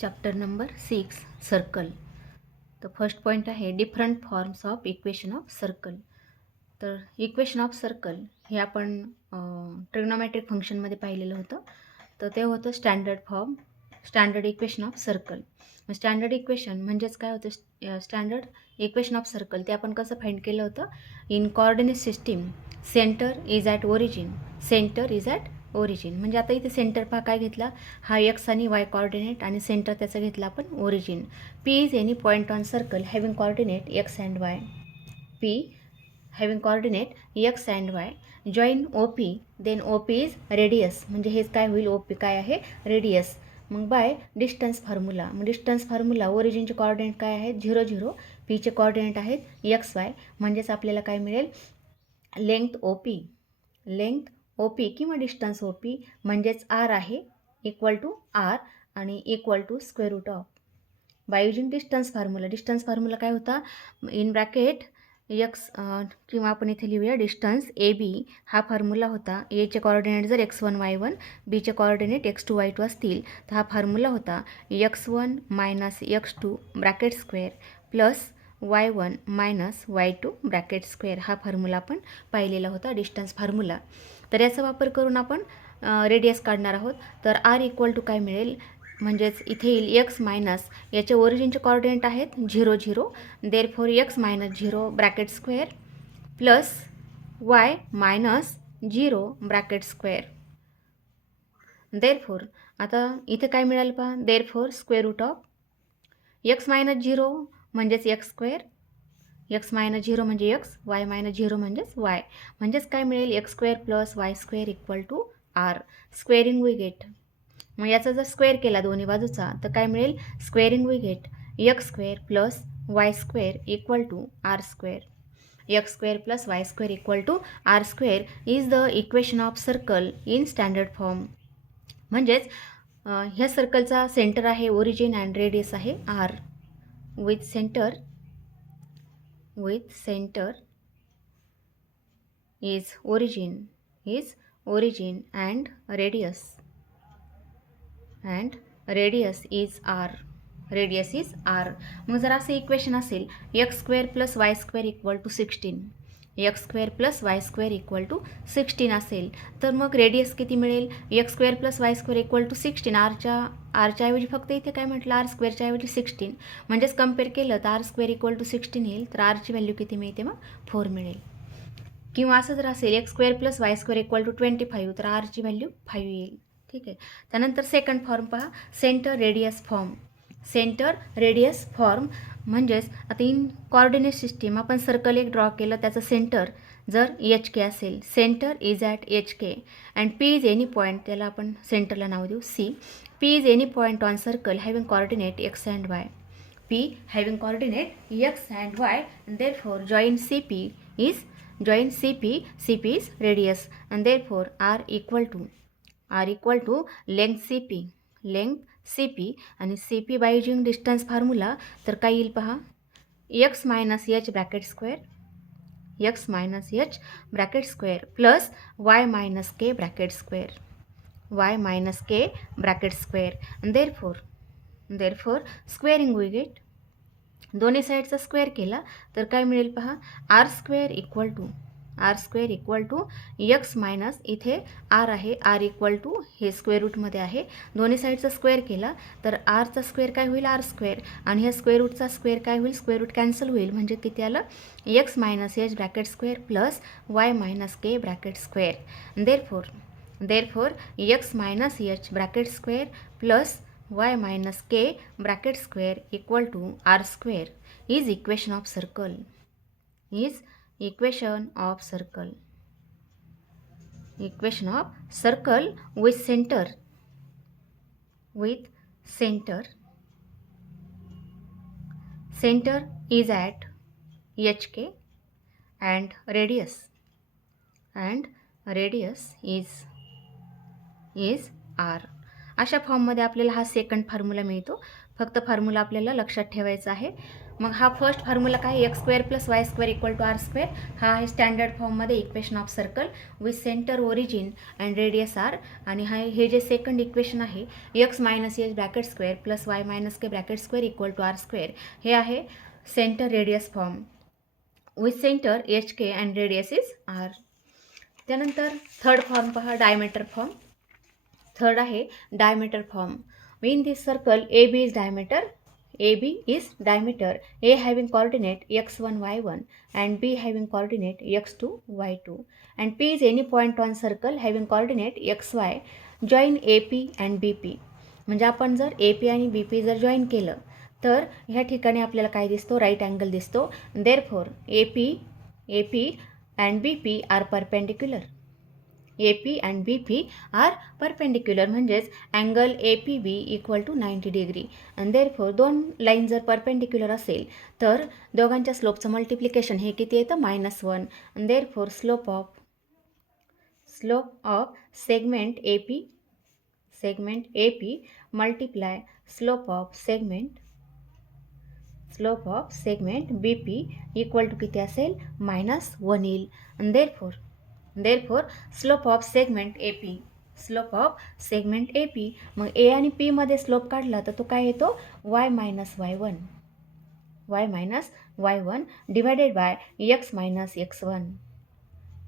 Chapter number 6 circle. तर first point आहे different forms of equation of circle. तर equation of circle हे आपण ट्रिग्नोमेट्रिक फंक्शनमध्ये पाहिलेलं होतं. तर ते होतं standard form, standard equation of circle. Standard equation म्हणजेच काय होतं? स्टँडर्ड इक्वेशन ऑफ सर्कल ते आपण कसं फाइंड केलं होतं? In coordinate system centre is at origin, centre is at origin. म्हणजे आता इथे सेंटर पहा काय घेतला, हा एक्स आणि वाय कोऑर्डिनेट आणि सेंटर त्याचा घेतला आपण origin. P is any point on circle having coordinate x and y. P having coordinate x and y. Join O P, then O P is radius. म्हणजे हेच काय होईल? ओ पी काय आहे? रेडियस. मग बाय डिस्टन्स फॉर्म्युला. मग distance formula ओरिजिनचे coordinate काय आहेत? 0 0. पीचे कोऑर्डिनेट आहेत एक्स वाय. म्हणजेच आपल्याला काय मिळेल? Length O P. Length O P किंवा डिस्टन्स ओ पी म्हणजेच आर आहे, इक्वल टू आर आणि equal to square root of by using distance formula. Distance formula काय होता? इन ब्रॅकेट एक्स किंवा आपण इथे लिहूया डिस्टन्स ए बी. हा फॉर्म्युला होता. एचे कोऑर्डिनेट जर x1 y1, बीचे कोऑर्डिनेट x2 y2 असतील तर हा फॉर्म्युला होता x1 minus x2 bracket square plus y1 minus y2 bracket square. हा फॉर्म्युला आपण पाहिलेला होता, डिस्टन्स फॉर्म्युला. तर याचा वापर करून आपण रेडियस काढणार आहोत. तर आर इक्वल टू काय मिळेल? म्हणजेच इथे येईल एक्स मायनस याचे ओरिजिनचे कोऑर्डिनेट आहेत 0 0. Therefore x minus 0 bracket square plus y minus 0 bracket square. Therefore आता इथे काय मिळालं पहा? Therefore square root of x minus 0 म्हणजेच एक्स स्क्वेअर, एक्स मायनस 0 म्हणजे एक्स, वाय मायनस 0 म्हणजेच वाय. म्हणजेच काय मिळेल? X square plus y square equal to r. Squaring we get. मग याचा जर स्क्वेअर केला दोन्ही बाजूचा तर काय मिळेल? Squaring we get x square plus y square equal to r square. X square plus y square equal to r square is the equation of circle in standard form. म्हणजेच ह्या सर्कलचा सेंटर आहे ओरिजिन अँड रेडियस आहे r. With centre is origin and radius is r. मग जर असे equation असेल x square plus y square equal to 16, x square plus y square equal to 16 असेल तर मग रेडियस किती मिळेल? X square plus y square equal to 16. आरच्या ऐवजी फक्त इथे काय म्हटलं? आर स्क्वेअरच्या ऐवजी 16. म्हणजेच कम्पेअर केलं तर आर स्क्वेअर इक्वल टू 16 येईल. तर आरची व्हॅल्यू किती मिळते? मग 4 मिळेल. किंवा असं जर असेल x square plus y square equal to 25 तर आरची व्हॅल्यू 5 येईल. ठीक आहे. त्यानंतर सेकंड फॉर्म पहा, centre radius form. Centre radius form म्हणजेच आता इन कोऑर्डिनेट सिस्टीम आपण सर्कल एक ड्रॉ केलं, त्याचं सेंटर जर एच के असेल, centre is at h k and P is any point, त्याला आपण सेंटरला नाव देऊ C. P is any point on circle having coordinate x and y. P having coordinate x and Y. Therefore join CP is radius and therefore r equal to length CP आणि CP by using distance formula. तर काय येईल पहा? x minus h bracket square plus y minus k bracket square. therefore squaring we get. दोन्ही साईडचा square केला तर काय मिळेल पहा? R square equal to x minus इथे आर आहे, आर इक्वल टू हे स्क्वेअर रूटमध्ये आहे. दोन्ही साईडचा स्क्वेअर केला तर आरचा स्क्वेअर काय होईल? R square. आणि ह्या स्क्वेअर रूटचा स्क्वेअर काय होईल? स्क्वेअर रूट कॅन्सल होईल. म्हणजे किती आलं? X minus H bracket square plus y minus K bracket square. Therefore x minus H bracket square plus y minus k bracket square equal to r square is equation of circle. Equation of circle with center is at hk and radius is r. अशा फॉर्ममध्ये आपल्याला हा second formula मिळतो. फक्त formula आपल्याला लक्षात ठेवायचा आहे. मग हा फर्स्ट फॉर्म्युला काय, x square plus y square equal to r square. हा आहे स्टँडर्ड फॉर्ममध्ये equation of circle with centre origin and radius r. आणि हे जे सेकंड इक्वेशन आहे, x minus H bracket square plus y minus K bracket square equal to r square, हे आहे centre radius form with centre h k and radius is r. त्यानंतर third form पहा, diameter form. Third आहे diameter form. In this circle A B is diameter. AB is diameter, A having coordinate x1, y1 and B having coordinate x2, y2, and P is any point on circle having coordinate xy. Join AP and BP. म्हणजे आपण जर AP आणि BP जर join केलं तर ह्या ठिकाणी आपल्याला काय दिसतो, राईट अँगल दिसतो. Therefore AP and BP are perpendicular. AP and BP are perpendicular, म्हणजेच angle APB equal to 90 degree. आणि देअरफॉर दोन लाईन जर परपेंडिक्युलर असेल तर दोघांच्या स्लोपचं मल्टिप्लिकेशन हे किती येतं, -1. आणि therefore slope of segment AP multiply slope of segment BP equal to किती असेल, -1 येईल. आणि therefore slope of segment AP, मग A आणि P मध्ये स्लोप काढला तर तो काय येतो, y minus y1 divided by x minus x1.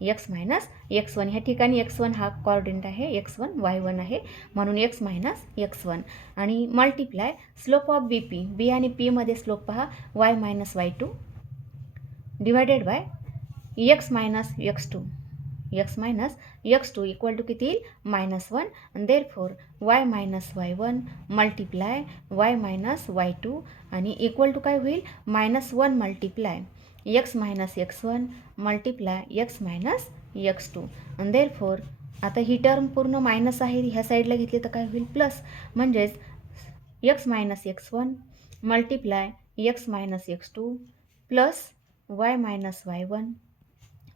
ह्या ठिकाणी x1 हा कोऑर्डिनेट आहे, x1 y1 आहे, म्हणून x मायनस x1. आणि मल्टिप्लाय स्लोप ऑफ B आणि P मध्ये स्लोप पहा, y minus y2 divided by x minus x2 equal to किती येईल, -1. आणि therefore y minus y1 multiply y minus y2 आणि इक्वल टू काय होईल, -1 multiply x minus x1 multiply x minus x2. आणि देअरफॉर आता ही टर्म पूर्ण मायनस आहे, ह्या साईडला घेतली तर काय होईल, प्लस. म्हणजेच x minus x1 multiply x minus x2 plus y minus y1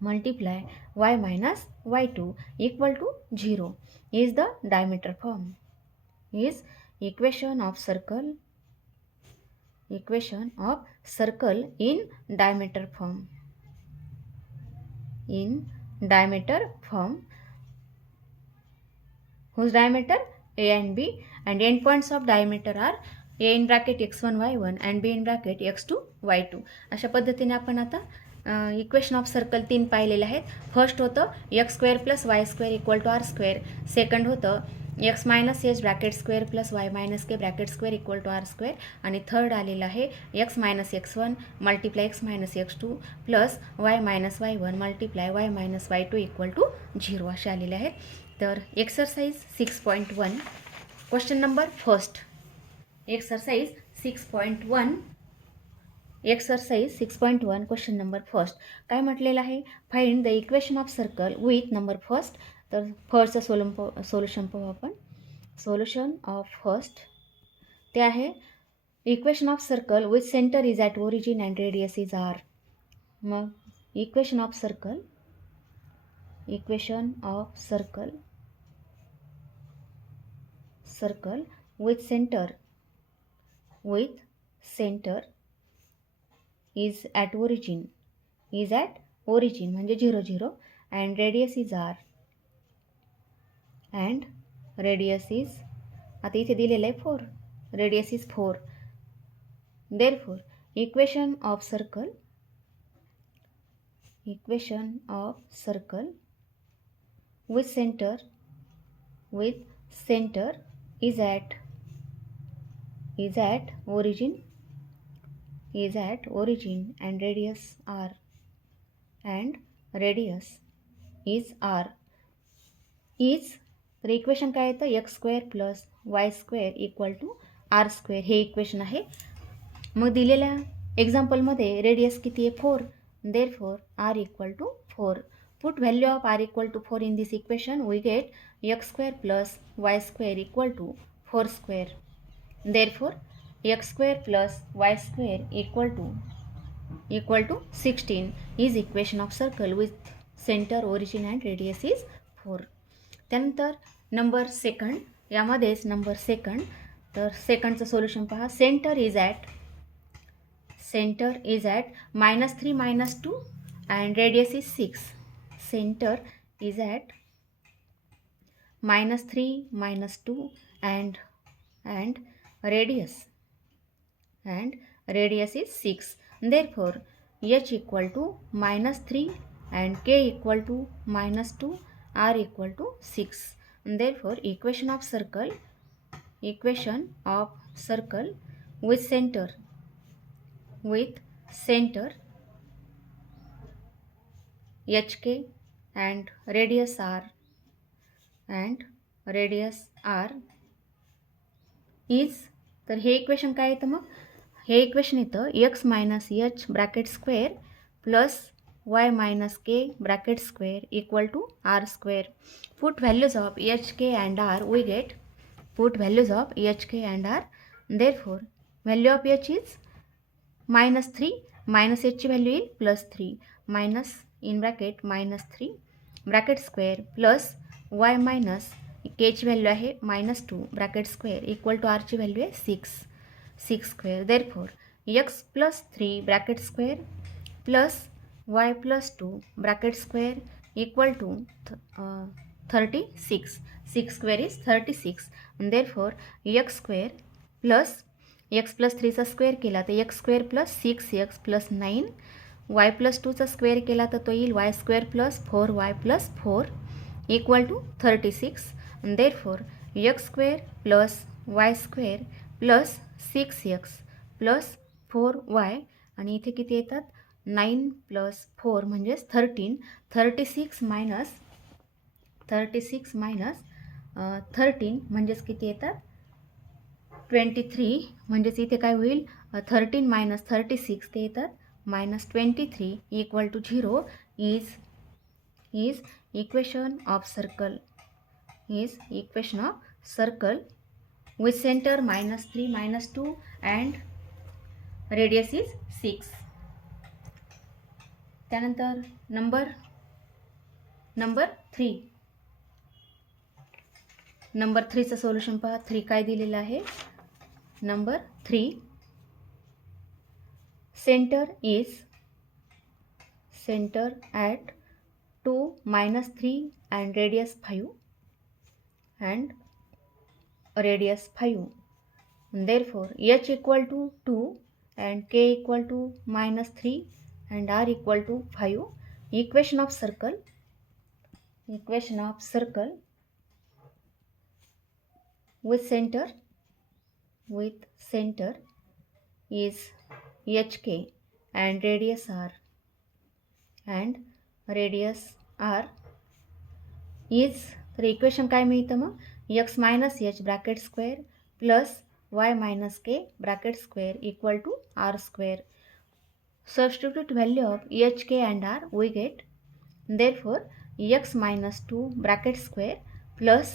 multiply y minus y2 equal to 0 is the diameter form. Is equation of circle in diameter form. Whose diameter A and B, and endpoints of diameter are A in bracket x1 y1 and B in bracket x2 y2. अशा पद्धतीने आपण आता equation of circle 3 पाहिलेले आहेत. First होतं x square plus y square equal to r square. Second होतं x minus H bracket square plus y minus K bracket square equal to r square. आणि third आलेलं आहे x minus x1 multiply x minus x2 plus y minus y1 multiply y minus y2 equal to 0 असे आलेले आहेत. तर exercise 6.1 question number first. Exercise 6.1 question number first काय म्हटलेलं आहे, find the equation of circle with number first. तर फर्स्टचं solution पाहू आपण. सोल्युशन ऑफ फर्स्ट ते आहे equation of circle with centre is at origin and radius is r. मग equation of circle with center is at origin म्हणजे 0 0 and radius is r and radius is आता इथे दिलेलं आहे 4, radius is 4. therefore equation of circle with center is at origin and radius r is r is. तर equation काय येतं, x square plus y square equal to r square हे equation आहे. मग दिलेल्या एक्झाम्पलमध्ये रेडियस किती आहे, 4. Therefore r equal to 4. Put value of r equal to 4 in this equation. We get x square plus y square equal to 4 square. Therefore x square plus y square equal to 16 is equation of circle with centre origin and radius is 4. त्यानंतर number second यामध्येच number second, तर सेकंडचं solution पहा. Centre is at -3 -2 and radius is 6. Centre is at -3 -2 and radius is 6. Therefore h equal to -3 and k equal to -2, r equal to 6. Therefore equation of circle with center hk and radius r is, तर हे equation काय येतं मग? हे equation येतं x minus h bracket square plus y minus k bracket square equal to r square. Put values of h k and r we get therefore value of h is -3 minus एचची value येईल +3 minus in bracket -3 bracket square plus y minus केची value आहे -2 bracket square equal to आरची value आहे 6 square. Therefore x + 3 bracket square plus y + 2 bracket square equal to 36. 6 square is 36. Therefore x square plus x + 3चा square केला तर x square plus 6x + 9, y + 2चा square केला तर तो येईल y square plus 4y + 4 equal to 36. Therefore x square plus y square plus 6x plus 4y आणि इथे किती येतात 9 + 4 म्हणजेच 13. 36 minus 13 म्हणजेच किती येतात 23. म्हणजेच इथे काय होईल 13 minus 36 ते येतात -23 equal to 0 is equation of circle with center -3 -2 and radius is 6. त्यानंतर नंबर 3चं सोल्युशन पहा. 3 काय दिलेलं आहे? Number 3 center at 2 -3 and radius 5 Therefore h equal to 2 and k equal to -3 and r equal to 5. Equation of circle with center is hk and radius r is, तर equation काय मिळतं मग x minus h bracket square plus y minus k bracket square equal to r square. Substitute value of h, k and r we get. Therefore x minus 2 bracket square plus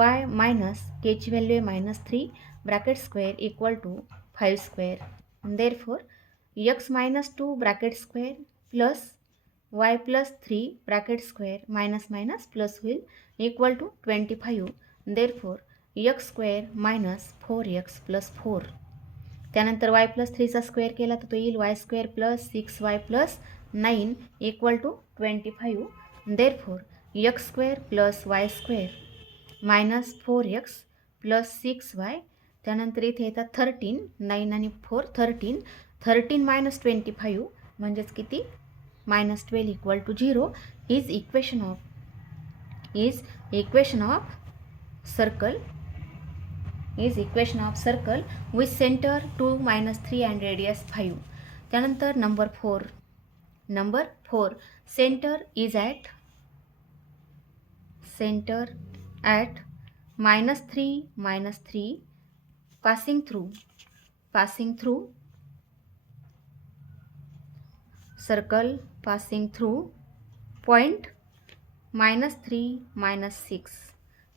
y minus k ची value आहे -3 bracket square equal to 5 square. Therefore x minus 2 bracket square plus y plus 3 bracket square minus plus होईल equal to 25. Therefore x square minus 4x plus 4. त्यानंतर y + 3चा square केला तर तो येईल y square plus 6y + 9 equal to 25. Therefore x square plus y square minus 4x plus 6y. त्यानंतर इथे येतात 13, 9 आणि 4 13. 13 - 25 म्हणजेच किती -12 equal to 0 is equation of circle with center 2 -3 and radius 5. त्यानंतर number 4 center at -3 -3 passing through circle point -3 -6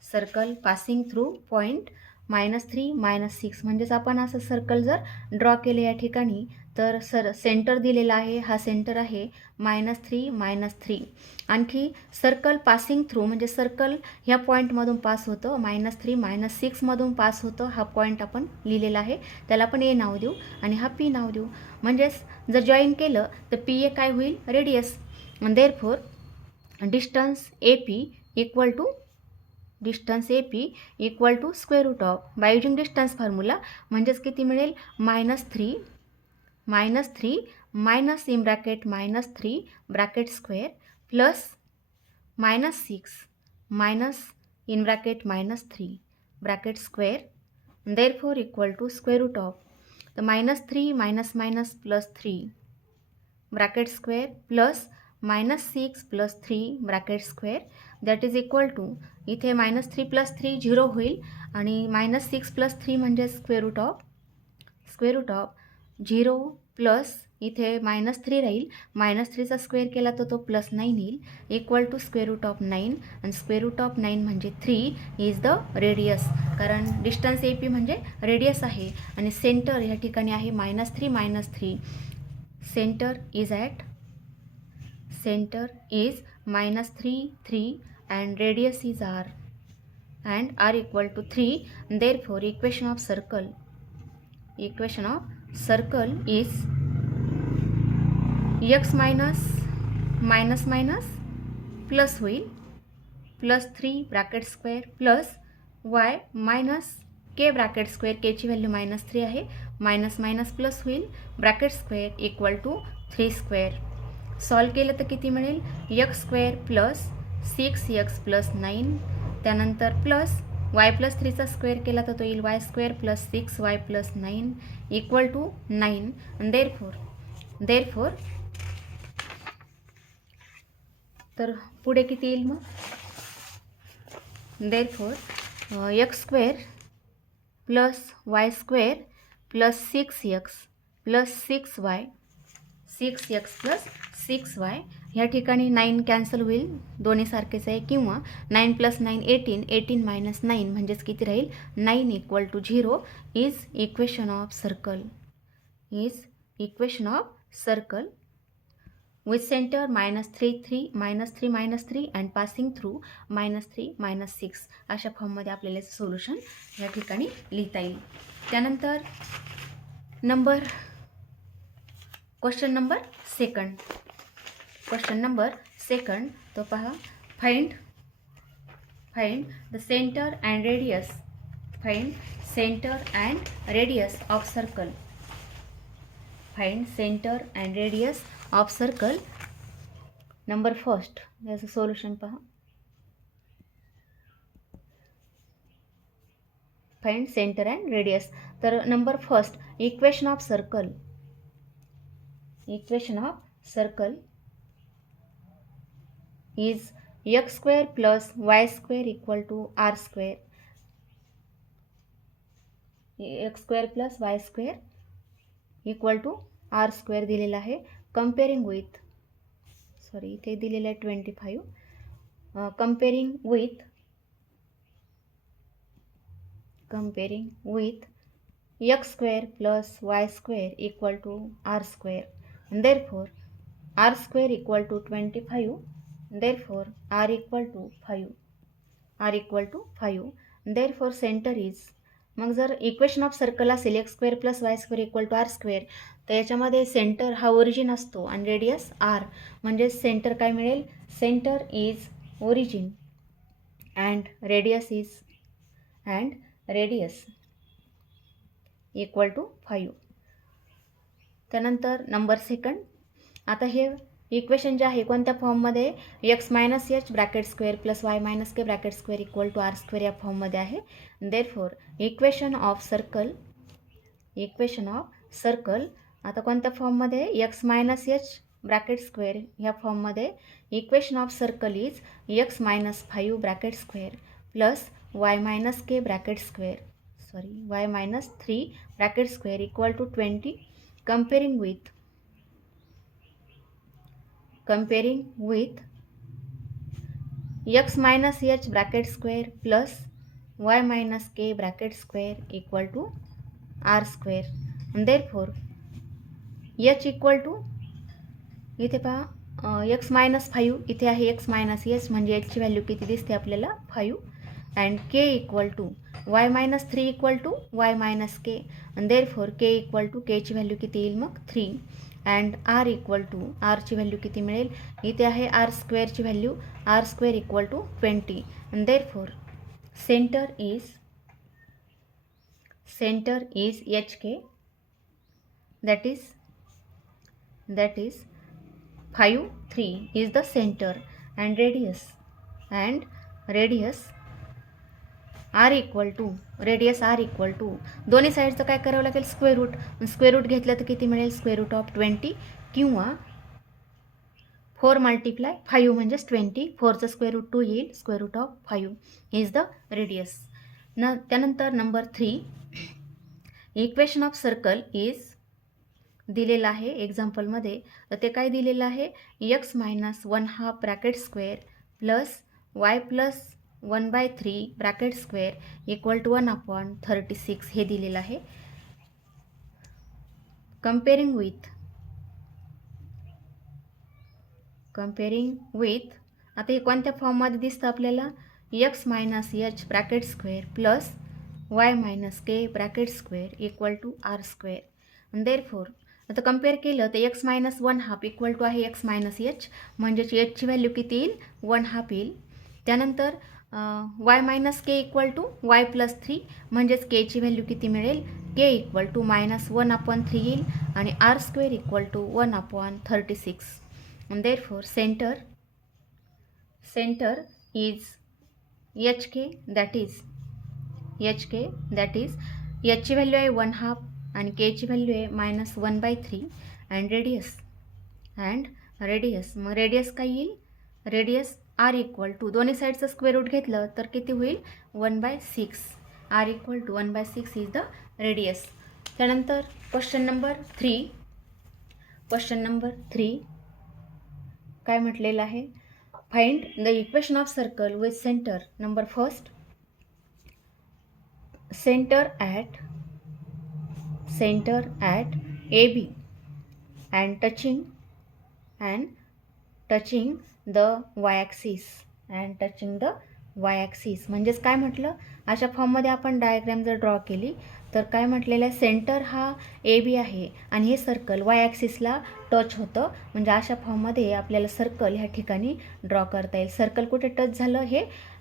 circle passing through point -3 -6 म्हणजेच आपण असं सर्कल जर ड्रॉ केले या ठिकाणी तर सेंटर दिलेला आहे, हा सेंटर आहे -3 -3. आणखी सर्कल पासिंग थ्रू म्हणजे सर्कल ह्या पॉईंटमधून पास होतं, -3 -6 मधून पास होतं, हा पॉईंट आपण लिहिलेला आहे, त्याला आपण ए नाव देऊ आणि हा पी नाव देऊ. म्हणजेच जर जॉईन केलं तर पी ए काय होईल, radius. Therefore distance A P equal to square root of, by using distance formula, म्हणजेच किती मिळेल, -3 minus in bracket -3 bracket square plus -6 minus in bracket -3 bracket square, therefore equal to square root of. तर -3 minus minus plus 3 bracket square plus -6 plus 3 bracket square that is equal to, इथे -3 plus 3 0 होईल आणि -6 plus 3 म्हणजे square root of 0 plus इथे -3 राहील, -3चा square केला तर तो +9 येईल, equal to square root of 9 आणि स्क्वेअर रूट ऑफ 9 म्हणजे 3 इज द रेडियस. कारण डिस्टन्स ए पी म्हणजे रेडियस आहे आणि सेंटर या ठिकाणी आहे -3 -3. Centre is -3 3 and radius is r and r equal to 3. Therefore equation of circle is x minus plus होईल +3 bracket square plus y minus के bracket square, k ची value -3 आहे, minus minus plus होईल bracket square equal to 3 square. Solve केलं तर किती मिळेल, x square plus 6x plus 9, त्यानंतर plus y प्लस 3चा स्क्वेअर केला तर तो येईल y square plus 6y plus 9 equal to 9. Therefore तर पुढे किती येईल मग, therefore x square plus y square plus 6x plus 6y plus 6y, ह्या ठिकाणी 9 कॅन्सल होईल, दोन्ही सारखेच आहे, किंवा 9 प्लस 9 18 मायनस 9 म्हणजेच किती राहील, 9 equal to 0 is equation of circle with center -3 and passing through -3 -6. अशा फॉर्ममध्ये आपल्याला सोल्युशन या ठिकाणी लिहिता येईल. त्यानंतर क्वेश्चन नंबर सेकंड तो पहा, find the centre and radius of circle. Find centre and radius of circle. Number first याचं सोल्युशन पहा. Find centre and radius. तर number first, equation of circle is x square plus y square equal to r square. x square plus y square equal to r square दिलेला आहे. Comparing with, sorry इथे दिलेलं आहे 25. Comparing with x square plus y square equal to r square. Therefore r square equal to 25. Therefore r equal to 5. Therefore centre is, मग जर equation of circle असेल x square plus y square equal to r square, तर याच्यामध्ये centre हा origin असतो आणि radius r, म्हणजे centre काय मिळेल, centre is origin and radius equal to 5. त्यानंतर नंबर सेकंड, आता हे इक्वेशन जे आहे कोणत्या फॉर्ममध्ये, x minus H bracket square plus y minus K bracket square equal to r square या फॉर्ममध्ये आहे. देअरफॉर इक्वेशन ऑफ सर्कल आता कोणत्या फॉर्ममध्ये, x minus H bracket square ह्या फॉर्ममध्ये equation of circle is x minus 5 bracket square plus y minus K bracket square, y minus 3 bracket square equal to 20. Comparing with x minus h bracket square plus y minus k bracket square equal to r square. And therefore h equal to इथे पहा x minus 5 इथे आहे x minus H म्हणजे एचची value किती दिसते आपल्याला 5 and k equal to y minus 3 equal to y minus k and therefore k equal to केची value किती येईल मग 3 अँड r इक्वल टू rची व्हॅल्यू किती मिळेल इथे आहे r स्क्वेअरची value r square equal to 20 and therefore centre is hk that is 5 3 is the center and radius r equal to दोन्ही साईडचं काय करावं लागेल स्क्वेअर रूट घेतलं तर किती मिळेल स्क्वेअर रूट ऑफ 20 किंवा 4 मल्टिप्लाय 5 म्हणजेच 20 4चं स्क्वेअर रूट 2 येईल square root of 5 is the radius. त्यानंतर number 3 equation of circle is दिलेलं आहे एक्झाम्पलमध्ये तर ते काय दिलेलं आहे x मायनस 1/2 ब्रॅकेट स्क्वेअर प्लस y प्लस 1/3 ब्रॅकेट स्क्वेअर इक्वल टू 1/36 हे दिलेलं आहे. कम्पेरिंग विथ आता हे कोणत्या फॉर्ममध्ये दिसतं आपल्याला x minus H bracket square plus y minus K bracket square equal to r square and therefore आता कम्पेअर केलं तर x मायनस 1/2 इक्वल टू आहे x मायनस एच म्हणजेच एचची व्हॅल्यू किती येईल 1/2 येईल. त्यानंतर y minus K equal to y plus 3 म्हणजेच केची व्हॅल्यू किती मिळेल के इक्वल टू मायनस 1/3 येईल आणि r square equal to 1/36 and therefore centre is hk that is याची व्हॅल्यू आहे 1/2 आणि केची व्हॅल्यू आहे मायनस 1/3 अँड रेडियस मग रेडियस काय येईल रेडियस r इक्वल टू दोन्ही साईडचं स्क्वेअर रूट घेतलं तर किती होईल 1/6 r equal to 1/6 is the radius. त्यानंतर क्वेश्चन नंबर 3 काय म्हटलेलं आहे find the equation of circle with centre number first centre at AB and touching the y-axis म्हणजेच काय म्हटलं अशा फॉर्ममध्ये आपण डायग्राम जर ड्रॉ केली तर काय म्हटलेलं आहे सेंटर हा AB आहे आणि हे सर्कल वाय ॲक्सिसला टच होतं म्हणजे अशा फॉर्ममध्ये आपल्याला सर्कल ह्या ठिकाणी ड्रॉ करता येईल. सर्कल कुठे टच झालं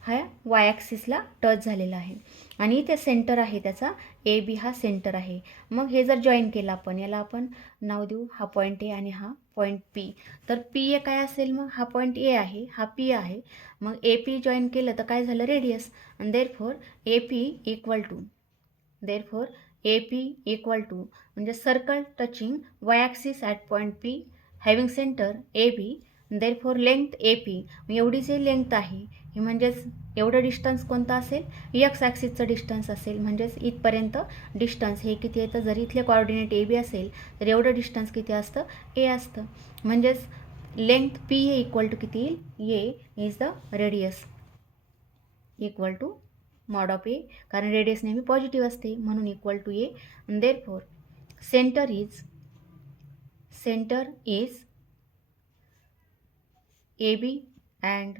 हा वाय ॲक्सिसला टच झालेला आहे आणि इथे सेंटर आहे त्याचा AB हा सेंटर आहे. मग हे जर जॉईन केलं आपण याला आपण नाव देऊ हा पॉईंट A आणि हा पॉईंट P तर PA काय असेल मग हा पॉईंट A आहे हा P आहे मग AP जॉईन केलं तर काय झालं रेडियस आणि देअरफॉर AP इक्वल टू म्हणजे circle touching Y axis at point P having centre AB therefore length AP एवढी जे लेंथ आहे हे म्हणजेच एवढं डिस्टन्स कोणतं असेल एक्स ॲक्सिसचं डिस्टन्स असेल म्हणजेच इथपर्यंत डिस्टन्स हे किती येतं जरी इथले कोऑर्डिनेट AB असेल तर एवढं डिस्टन्स किती असतं A असतं म्हणजेच लेंथ PA इक्वल टू किती येईल A is the radius equal to mod of A कारण रेडियस नेहमी पॉझिटिव्ह असते म्हणून equal to A and therefore centre is AB and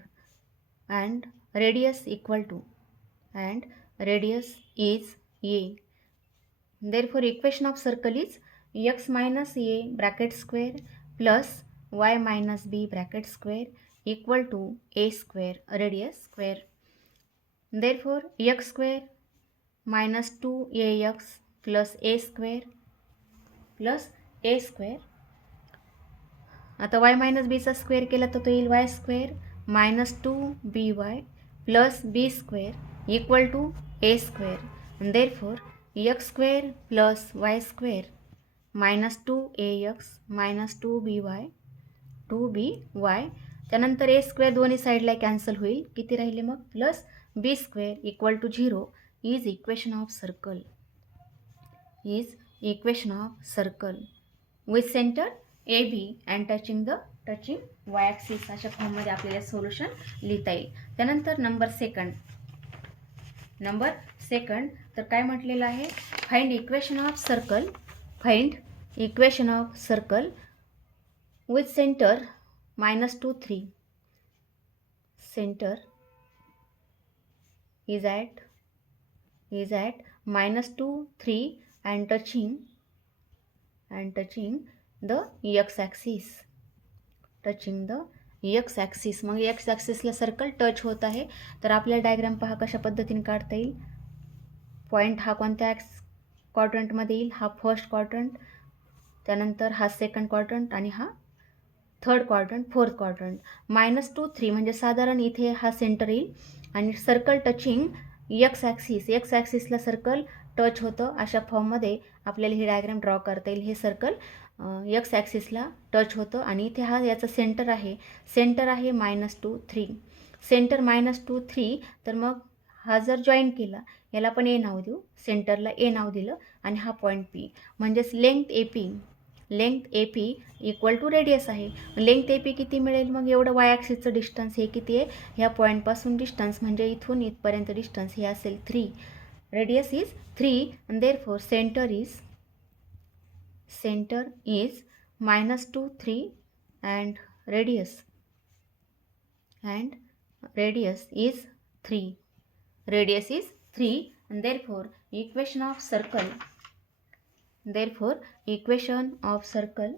radius equal to and radius is A. Therefore equation of circle is x minus A bracket square plus y minus B bracket square equal to A square radius square. Therefore x square minus 2ax plus A square आता y minus बीचा square केला तर तो येईल Y square minus 2by plus B square equal to A square and therefore x square plus y square minus 2ax minus 2by त्यानंतर A square दोन्ही साईडला cancel होईल किती राहिले मग plus B square equal to 0 is equation of circle with centre AB and touching Y axis अशा फॉर्ममध्ये आपल्याला सोल्युशन लिहिता येईल. त्यानंतर नंबर सेकंड नंबर सेकंड तर काय म्हटलेलं आहे, find equation of circle, find equation of circle with centre -2 3, centre is at -2 3 and touching the x-axis, touching the x axis. मग एक्स ॲक्सिसला सर्कल टच होत आहे. तर आपल्याला डायग्राम पहा कशा पद्धतीने काढता येईल. पॉईंट हा कोणत्या क्वाड्रंटमध्ये येईल, हा फर्स्ट क्वाड्रंट, त्यानंतर हा सेकंड क्वाड्रंट आणि हा थर्ड क्वाड्रंट, फोर्थ क्वाड्रंट. -2 3 म्हणजे साधारण इथे हा सेंटर येईल आणि circle touching x axis, x ॲक्सिसला सर्कल टच होतं. अशा फॉर्ममध्ये आपल्याला ही डायग्राम ड्रॉ करता येईल. हे सर्कल एक्स ॲक्सिसला टच होतं आणि इथे हा याचा सेंटर आहे, -2 3, सेंटर -2 3. तर मग हा जर जॉईन केला, याला पण ए नाव देऊ, सेंटरला ए नाव दिलं आणि हा पॉईंट पी, म्हणजेच length A P equal to radius आहे. लेंथ ए पी किती मिळेल, मग एवढं वाय ॲक्सिसचं डिस्टन्स हे किती आहे, ह्या पॉईंटपासून डिस्टन्स म्हणजे इथून इथपर्यंत डिस्टन्स हे असेल 3, radius is 3 and therefore center is -2 3 and radius is 3, and therefore equation of circle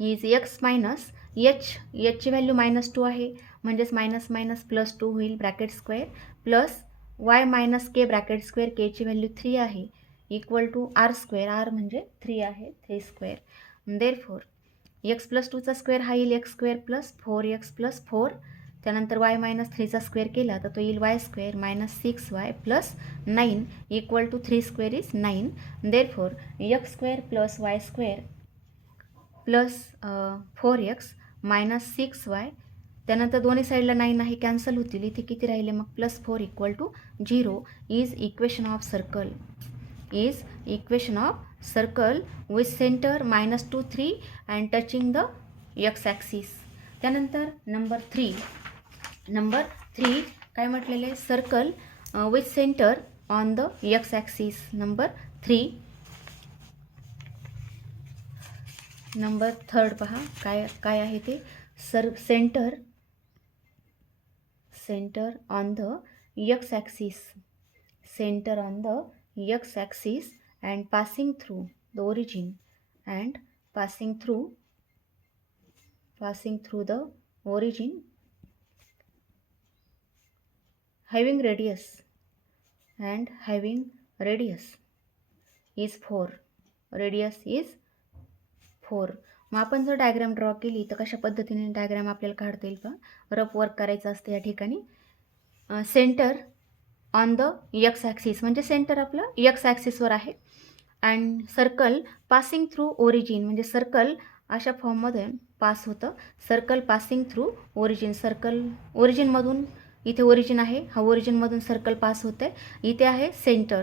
is x minus h, ची व्हॅल्यू -2 आहे म्हणजेच -+2 होईल bracket square, plus y minus के ब्रॅकेट स्क्वेअर, के ची व्हॅल्यू 3 आहे, equal to r square, r म्हणजे 3 आहे, 3 square. Therefore x+2चा square हा येईल x square plus 4x plus 4, त्यानंतर y -3चा स्क्वेअर केला तर तो येईल y square -6y plus 9 equal to 3 square is 9. Therefore x square plus y square plus 4x -6y, त्यानंतर दोन्ही साईडला 9 आहे, कॅन्सल होतील, इथे किती राहिले मग +4 equal to 0 is equation of circle with centre -2 3 and touching the x axis. त्यानंतर नंबर 3 काय म्हटलेलं आहे, circle with centre on the x axis. Number 3 पहा काय आहे ते, centre on the x axis and passing through the origin and passing through the origin, having radius is 4, मग आपण जर डायग्राम ड्रॉ केली तर कशा पद्धतीने डायग्राम आपल्याला काढता येईल पहा. रफ वर्क करायचं असतं या ठिकाणी. Centre on the x axis म्हणजे सेंटर आपलं एक्स ॲक्सिसवर आहे, and circle passing through origin म्हणजे सर्कल अशा फॉर्ममध्ये पास होतं. Circle passing through origin, circle ओरिजिनमधून, इथे ओरिजिन आहे, हा ओरिजिनमधून सर्कल पास होतं आहे. इथे आहे सेंटर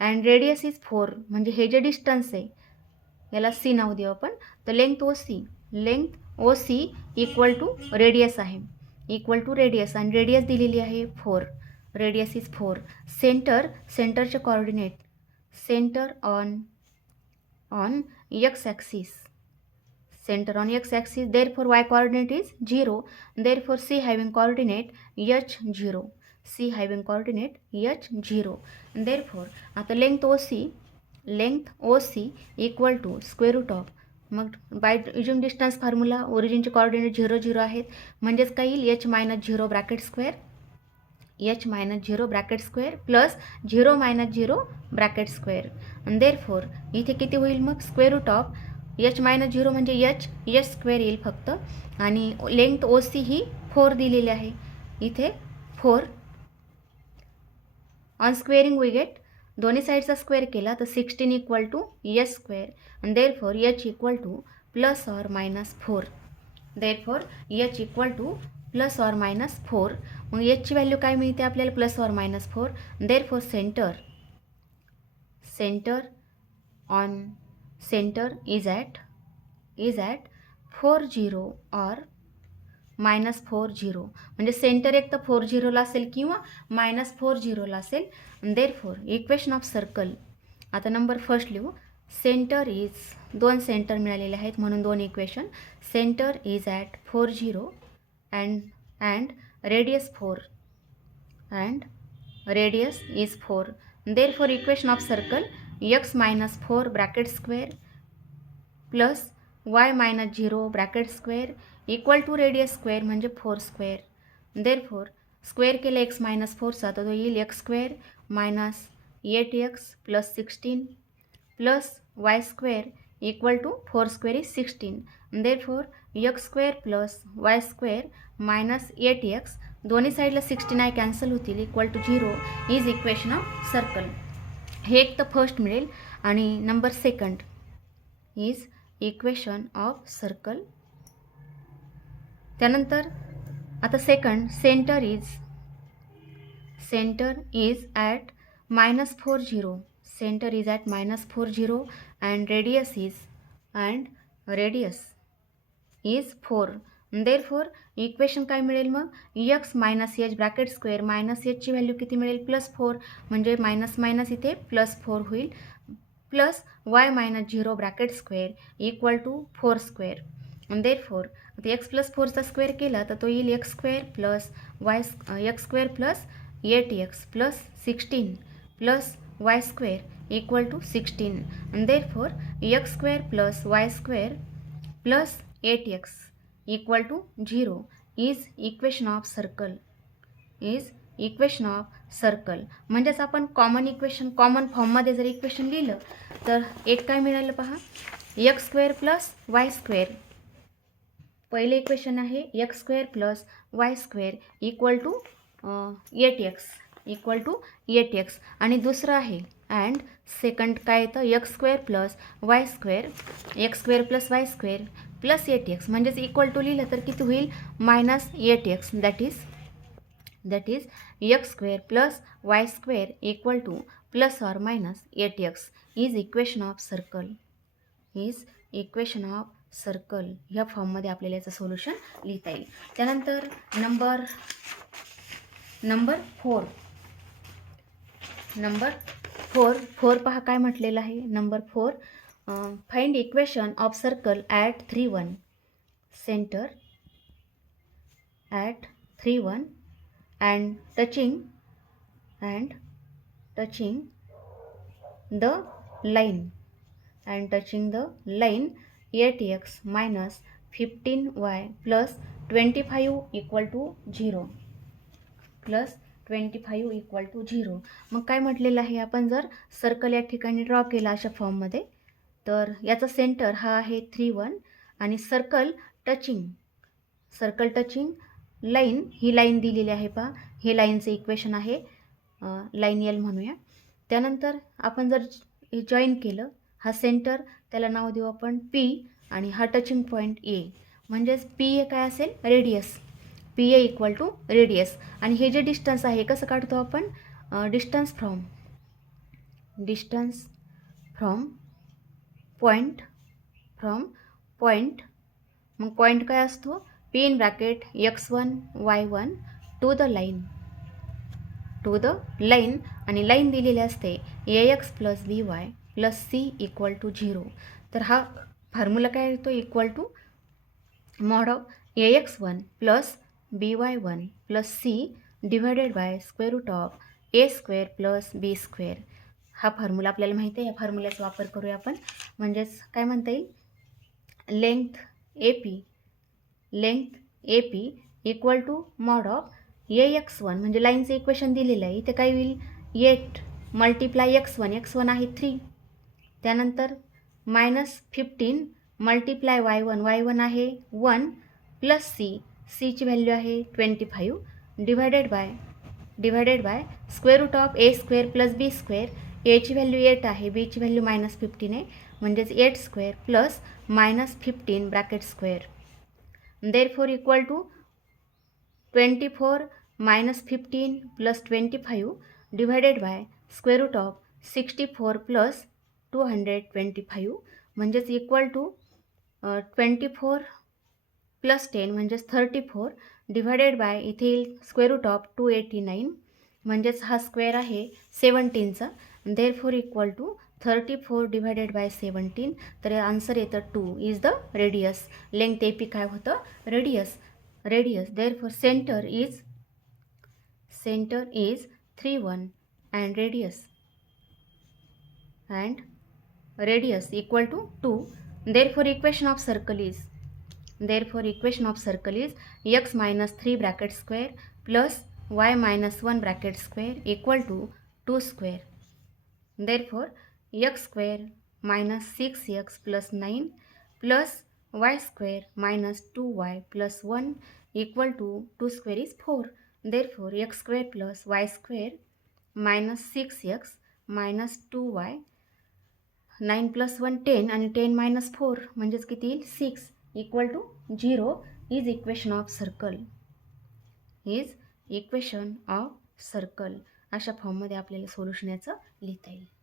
अँड रेडियस इज 4 म्हणजे हे जे डिस्टन्स आहे याला सी नाव देऊ आपण. तर length O C equal to radius आहे, आणि रेडियस दिलेली आहे 4, रेडियस इज 4. सेंटरचे coordinate, centre on x axis, therefore y coordinate is 0, therefore c having coordinate h0, therefore आता length O C equal to square root of, मग by using distance formula ओरिजिनचे coordinate 0 0 आहेत, म्हणजेच काय येईल h -0 bracket square plus 0 -0 bracket square. Therefore इथे किती होईल मग स्क्वेअर रूट ऑफ h -0 म्हणजे h स्क्वेअर येईल फक्त, आणि लेंथ ओ सी ही 4 दिलेली आहे, इथे 4. ऑन स्क्वेअरिंग वी गेट, दोन्ही साईडचा स्क्वेअर केला तर 16 इक्वल टू h स्क्वेअर, आणि therefore h equal to +or -4, मग h ची व्हॅल्यू काय मिळते आपल्याला +or -4. Therefore centre is at 4 0 or -4 0, म्हणजे सेंटर एक तर 4 0ला असेल किंवा -4 0ला असेल. देअरफॉर इक्वेशन ऑफ सर्कल, आता नंबर फर्स्ट लिहू. सेंटर इज, 2 सेंटर मिळालेले आहेत म्हणून 2 equation. Centre is at 4 0 and radius 4 and radius is 4. Therefore equation of circle x -4 bracket square plus y -0 bracket square equal to radius square म्हणजे 4 square. Therefore square केलं x -4चा तर तो येईल x square minus 8x plus 16 plus y square equal to 4 square is 16. Therefore x square plus y square minus 8x, दोन्ही साईडला 69 cancel होतील, equal to 0 is equation of circle. हे एक तर फर्स्ट मिळेल. आणि number second is equation of circle. त्यानंतर आता second, centre is at -4 0, centre is at -4 0 and radius is 4. Therefore equation काय मिळेल मग, x -h bracket square minus एचची व्हॅल्यू किती मिळेल +4, म्हणजे मायनस मायनस इथे +4 होईल, plus y -0 bracket square equal to 4 square. Therefore आता x प्लस 4चा स्क्वेअर केला तर तो येईल x square plus x square plus 8x plus 16 plus y square equal to 16. Therefore x square plus y square plus 8x equal to 0 is equation of circle. म्हणजेच आपण common फॉर्ममध्ये जर equation लिहिलं तर एक काय मिळालं पहा, x square plus y square. पहिले इक्वेशन आहे x square plus y square equal to 8x आणि दुसरं आहे अँड सेकंड काय येतं, x square plus y plus y square plus 8x, म्हणजेच इक्वल टू लिहिलं तर किती होईल -8x. That is x square plus y square equal to plus or minus 8x is equation of circle. ह्या फॉर्ममध्ये आपल्याला याचं सोल्युशन लिहिता येईल. त्यानंतर नंबर 4 पहा काय म्हटलेलं आहे. Number 4, find equation of circle at 3 1, centre at 3 1 and touching the line 8x minus 15y plus 25 equal to 0 मग काय म्हटलेलं आहे, आपण जर सर्कल या ठिकाणी ड्रॉ केला अशा फॉर्ममध्ये तर याचा सेंटर हा आहे 3 1 आणि सर्कल टचिंग लाईन, ही लाईन दिलेली आहे पहा, हे लाईनचं इक्वेशन आहे, लाईन L म्हणूया. त्यानंतर आपण जर जॉईन केलं, हा सेंटर त्याला नाव देऊ आपण P आणि हा टचिंग पॉईंट A, म्हणजेच PA काय असेल, radius. PA equal to radius. आणि हे जे डिस्टन्स आहे कसं काढतो आपण, डिस्टन्स फ्रॉम पॉईंट. मग पॉईंट काय असतो, P in bracket x1 y1 to the line आणि लाईन दिलेली असते ax plus by plus c equal to 0. तर हा फॉर्म्युला काय येतो, equal to mod of ax1 plus by1 plus c divided by square root of a square plus b square. हा formula आपल्याला माहिती आहे, या फॉर्म्युल्याचा वापर करूया आपण. म्हणजेच काय म्हणता येईल, length AP equal to mod of ax1, म्हणजे लाईनचं इक्वेशन दिलेलं आहे, इथे काय होईल 8 मल्टिप्लाय x1 आहे 3, त्यानंतर -15 मल्टिप्लाय y1 आहे 1 प्लस c ची व्हॅल्यू आहे 25 divided by square root of a square plus b square. a ची व्हॅल्यू 8 आहे, b ची व्हॅल्यू -15 आहे, म्हणजेच 8 square plus -15 bracket square. Therefore equal to 24 -15 plus 25 divided by square root of 64 plus 225, म्हणजेच equal to 24 plus 10 म्हणजेच 34 divided bye इथे येईल square root of 289 म्हणजेच हा स्क्वेअर आहे 17चा therefore equal to 34 divided by 17 तर आन्सर येतं 2 is the radius. Length AP काय होतं radius therefore centre is 3 1 and radius equal to 2. Therefore equation of circle is x minus 3 bracket square plus y minus 1 bracket square equal to 2 square. Therefore x square minus 6x plus 9 plus y square minus 2y plus 1 equal to 2 square is 4. Therefore x square plus y square minus 6x minus 2y 9 plus 1 10 आणि 10 minus 4 म्हणजेच किती येईल 6 equal to 0 is equation of circle. अशा फॉर्ममध्ये आपल्याला solution याचं लिहिता येईल.